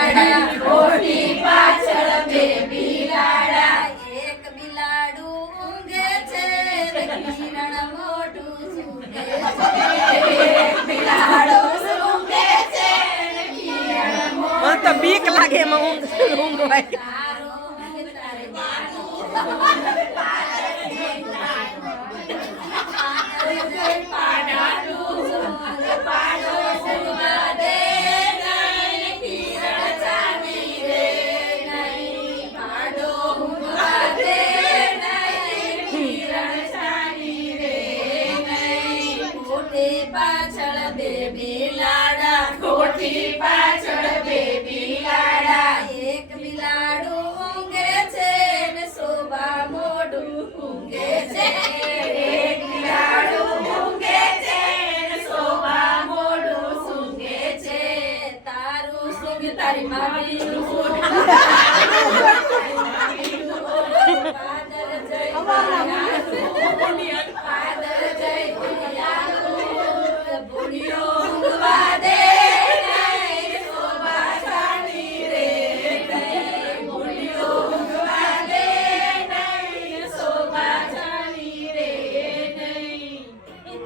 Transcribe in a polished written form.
બિલાડા કોઠી પાછળ બે બિલાડા એક બિલાડું ઊંઘે છે ને કિરણ મોઢું સૂંઘે છે એક બિલાડો ઊંઘે છે ને કિરણ મોઢું મને તો બીક લાગે એમાં ઊંઘવાય તારો ઊંઘ તારે બાનું પાડો સુવા દે નહીં કિરણ ચાંદી રે નહીં પાડો ઊંઘવા દે નહીં કિરણ ચાંદી રે નહીં કોઠી પાછળ બે બિલાડા કોઠી પાછળ બે બિલાડા એક બિલાડું ઊંઘે છે ને શોભા મોઢું ઊંઘે છે એક બિલાડું ઊંઘે છે ને શોભા મોઢું સૂંઘે છે તારું સૂંઘ તારી મામીનું સૂંઘ